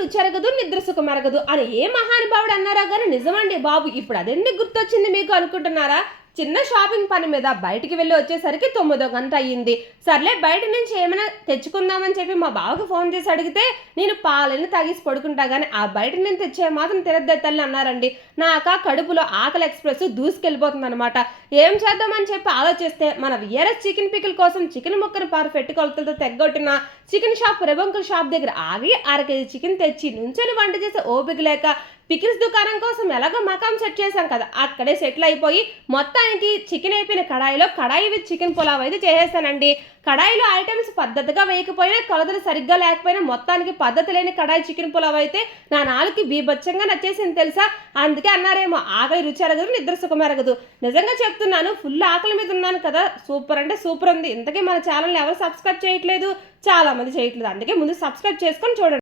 రుచి అరగదు, నిద్ర సుఖం అరగదు అని ఏ మహానుభావుడు అన్నారా కానీ నిజమండి బాబు. ఇప్పుడు అదెందుకు గుర్తొచ్చింది మీకు అనుకుంటున్నారా? చిన్న షాపింగ్ పని మీద బయటికి వెళ్ళి వచ్చేసరికి 9 గంట అయ్యింది. సర్లే బయట నుంచి ఏమైనా తెచ్చుకుందామని చెప్పి మా బావకు ఫోన్ చేసి అడిగితే, నేను పాలని తాగేసి పడుకుంటా కానీ ఆ బయట నుంచి తెచ్చే మాత్రం తినద్దే తల్లి అన్నారండి. నాక కడుపులో ఆకలి ఎక్స్ప్రెస్ దూసుకెళ్ళిపోతుంది అనమాట. ఏం చేద్దామని చెప్పి ఆలోచిస్తే మన విఆర్ఎస్ చికెన్ పికిల్ కోసం చికెన్ ముక్కను పర్ఫెక్ట్ కొలతలతో తెగ్గొట్టిన చికెన్ షాప్ రెబంకుల్ షాప్ దగ్గర ఆగి 1/2 కేజీ చికెన్ తెచ్చి నుంచొని వంట చేసే ఓపిక లేక పికిల్స్ దుకాణం కోసం ఎలాగో మకాం సెట్ చేశాం కదా, అక్కడే సెటిల్ అయిపోయి మొత్తానికి చికెన్ అయిపోయిన కడాయి విత్ చికెన్ పులావ్ అయితే చేసేసానండి. కడాయిలో ఐటమ్స్ పద్ధతిగా వేయకపోయినా, కొలతలు సరిగ్గా లేకపోయినా మొత్తానికి పద్ధతి లేని కడాయి చికెన్ పులావ్ అయితే నా నాలుగుకి బీభత్సంగా నచ్చేసింది తెలుసా. అందుకే అన్నారేమో ఆకలి రుచి అరగదు, నిద్ర సుఖం అరగదు. నిజంగా చెప్తున్నాను, ఫుల్ ఆకలి మీద ఉన్నాను కదా. సూపర్ అంటే సూపర్ ఉంది. ఇంతకీ మన ఛానల్ని ఎవరు సబ్స్క్రైబ్ చేయట్లేదు, చాలా మంది చేయట్లేదు. అందుకే ముందు సబ్స్క్రైబ్ చేసుకొని చూడండి.